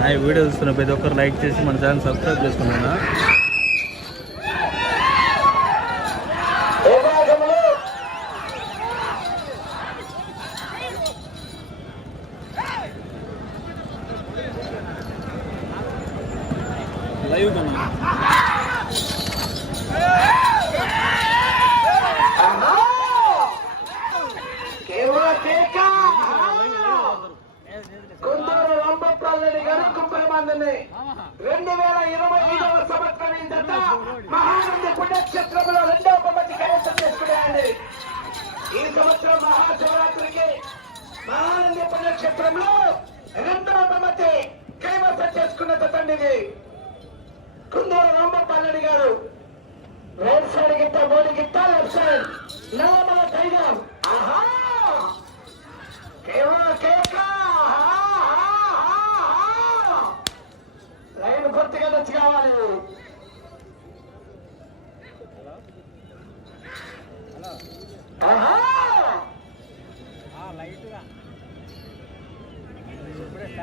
ఈ వీడియో చూస్తున్న ప్రతి ఒక్కరు లైక్ చేసి మన ఛానల్ సబ్స్క్రైబ్ చేసుకున్నాను రాష్ట్రంలో రెండవ బహుమతి కైవసం చేసుకున్న తతండిది కుందూరు రాంబాబు గారు. రైట్ సైడ్ గిట్ట బోడి గిట్ట లెఫ్ట్ సైడ్. నల్లమల టైగర్.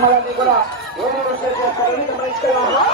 కార్యక్రమాలన్నీ కూడా ఏమీ చేస్తారని గమనిస్తున్నాము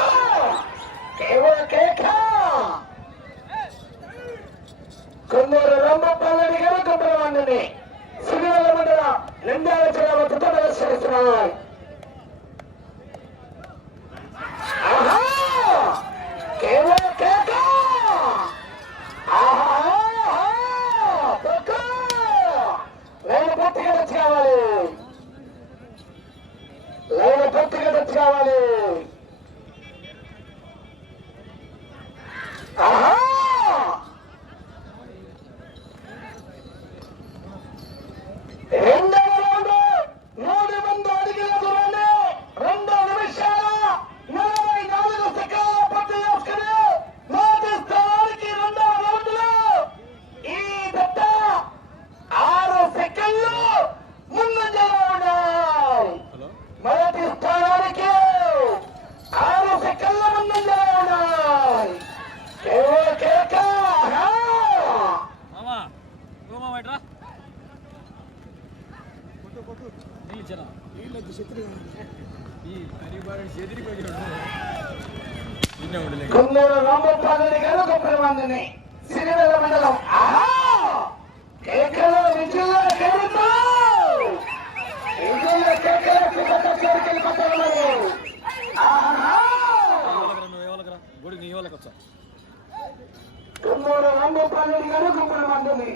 రెడ్డి గారు గుంపుల మండలి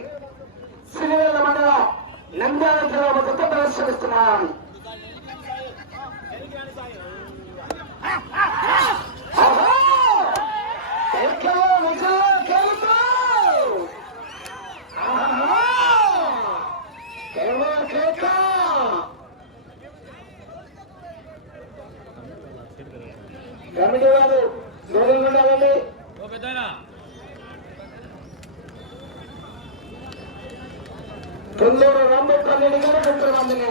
సిరివేల మండలం నంద్యాల జిల్లా వద్దతో ప్రదర్శనిస్తున్నాం కమిటీ వారు రోజులు ఉండాలండి కొల్లూరు రాంభూపాల్ రెడ్డి గారు పుట్టడం అందుకే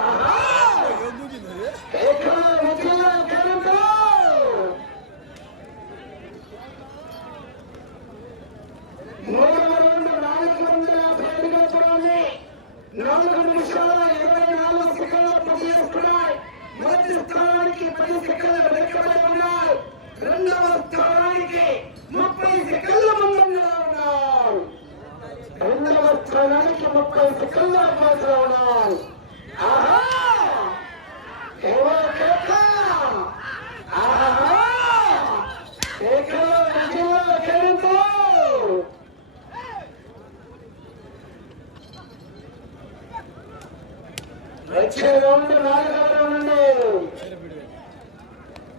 వచ్చిన రౌండ్ నాలుగవ రౌండ్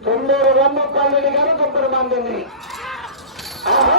తొమ్మిది రమ్మకాలుడి గారు తొమ్మిది మందిని. ఆహా!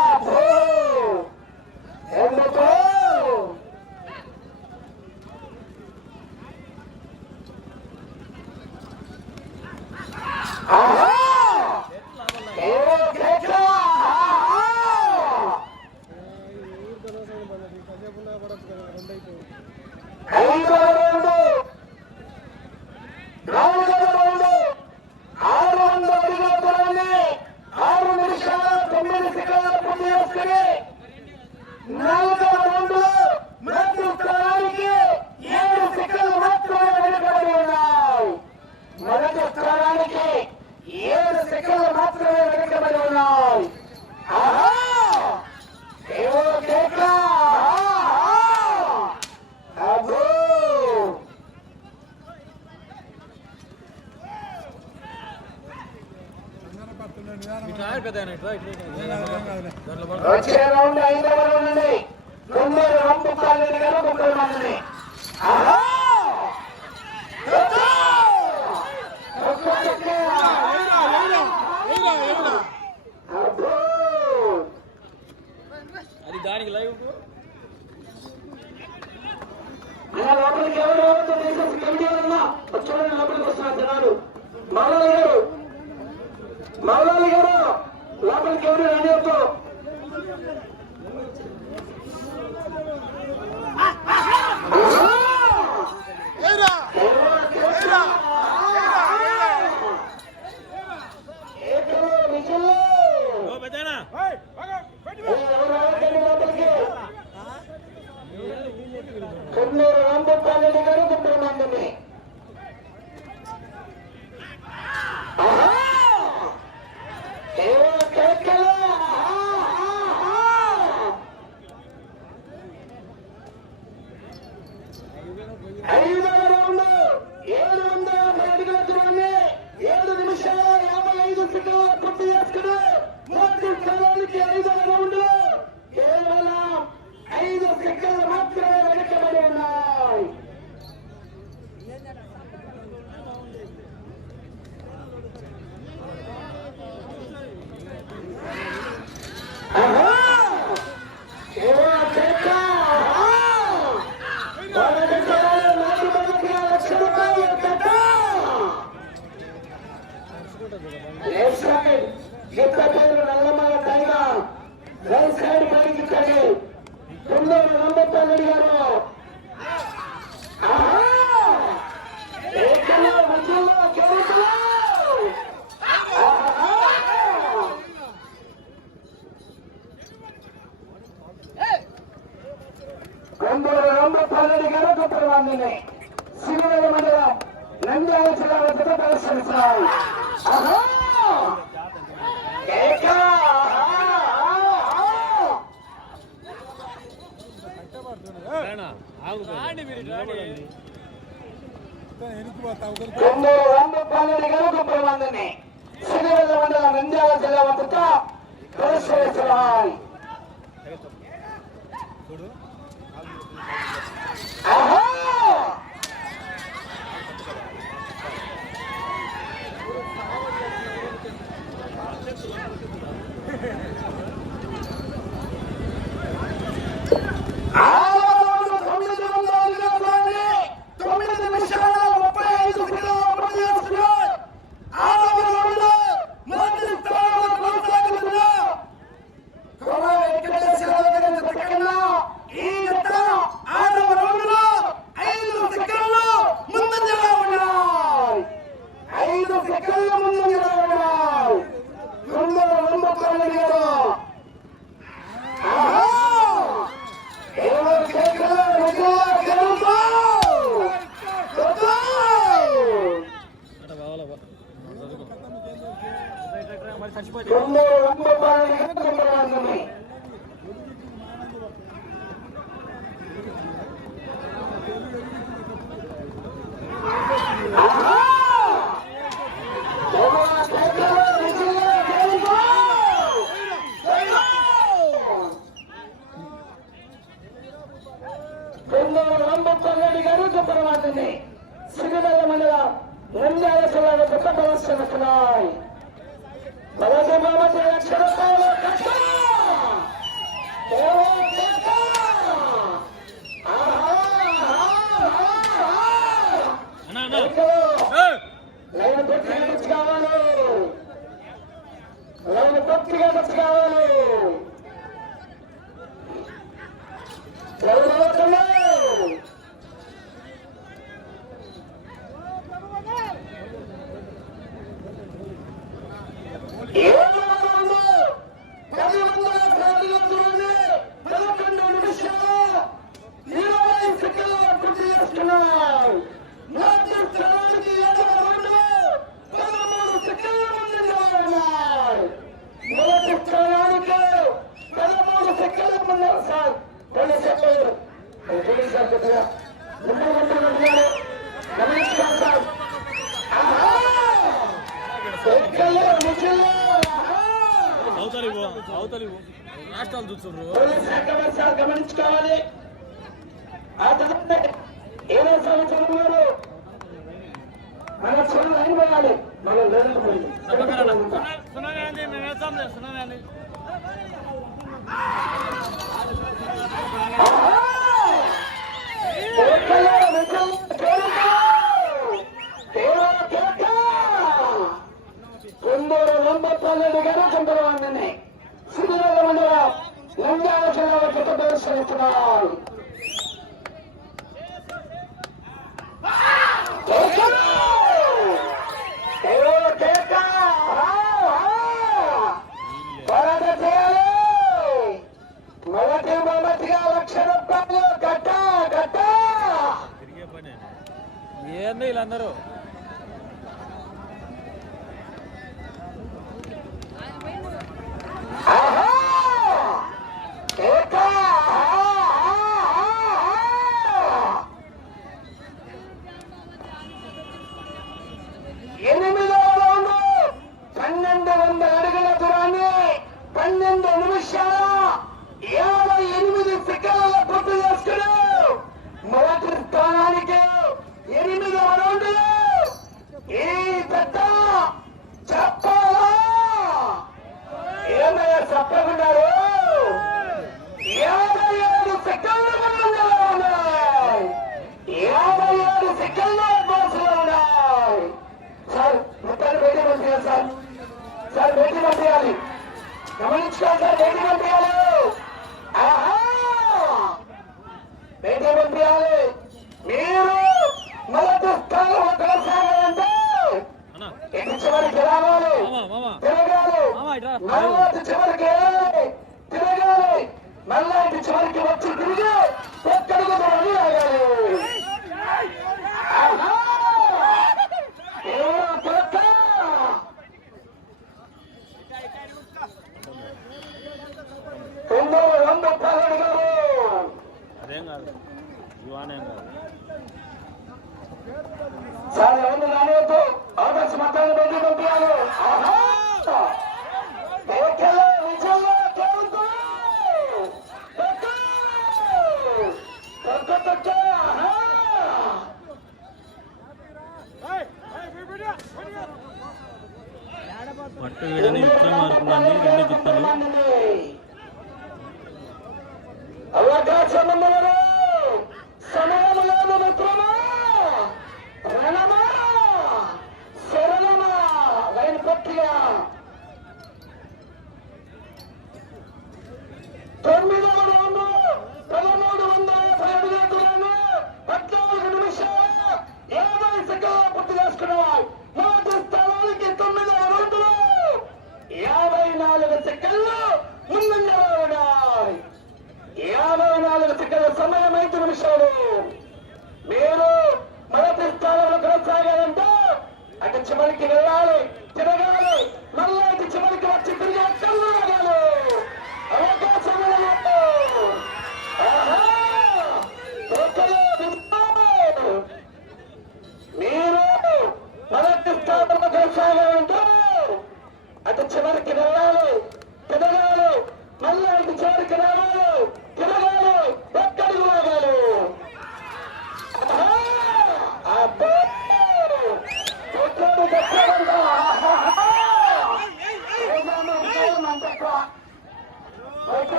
నందూరు రామగోపాల్ రెడ్డి గారు గొప్పవాన్ని సిరివెల మండలం నంద్యాల జిల్లా వద్ద ప్రదర్శిస్తారు కొందరు రామగోపాల్ రెడ్డి గారు గొప్పవాన్ని సిరివెల మండలం నంద్యాల జిల్లా వద్ద ప్రదర్శిస్తారు చూడు Yeah. French, but. కొందరు నంబర్పల్లెడు గారు చంద్రవాణి సిద్ధిరాజ మండలం లింగాల జిల్లా పెట్టుబడి ఏంది వీళ్ళందరూ. చేయాలి. గమనించుకోండి బయటికి పంపించాలి. పంపించాలి. మీరు మొదటి స్థానంలో కొనసాగాలంటే ఎన్ని చివరికి తిరగాలి. మళ్ళీ చివరికి తిరగాలి. మళ్ళీ చివరికి వచ్చి తిరిగి సార్ ఎవరిని రానివద్దు ఆదర్శ మతాన్ని బయట పంపించాలి.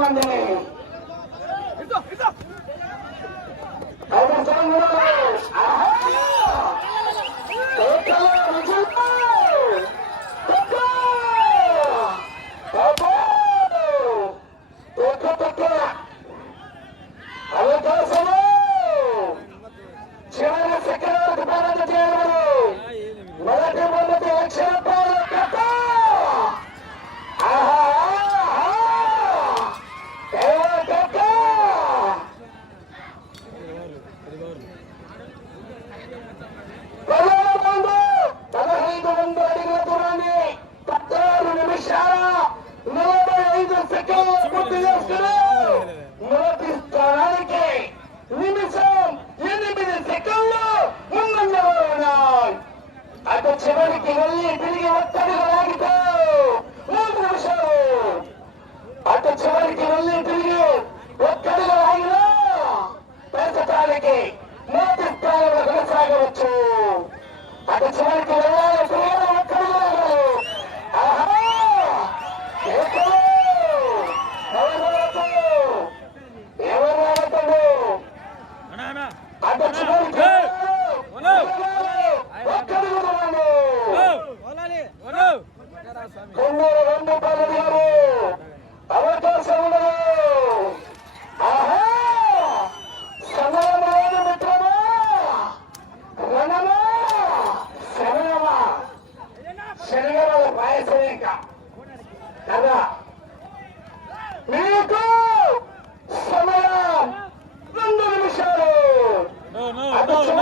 మందిని ఐదు సంవత్సరాలు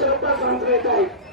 शब्दात सांगता येत आहेत.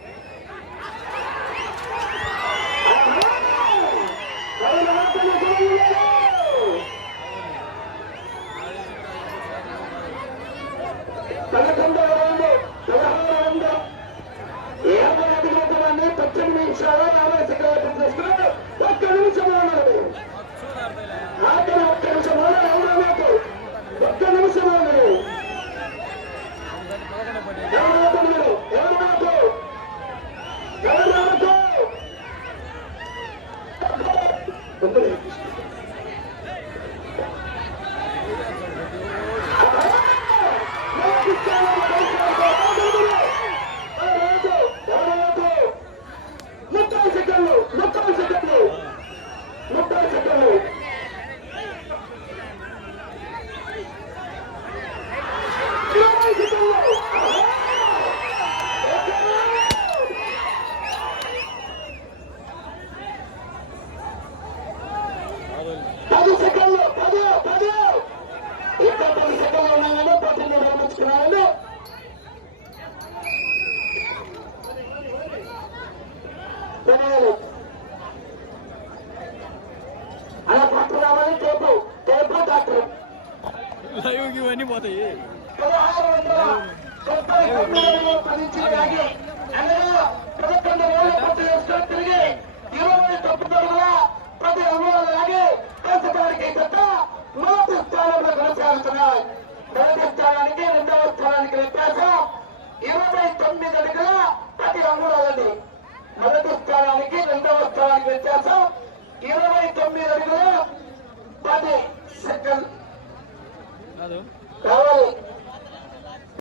అన్నీ పోతాయి. ప్రతి అమరాలాగే ప్రస్తుతానికి గత మొదటి స్థానంలో కొనసాగుతున్నాయి మొదటి స్థానానికి రెండవ స్థానానికి వ్యత్యాసం ఇరవై తొమ్మిది అడుగుల ప్రతి అంగుళాలండి మొదటి స్థానానికి రెండవ వ్యత్యాసం ఇరవై తొమ్మిది అడుగుల పది సెకండ్ Natal.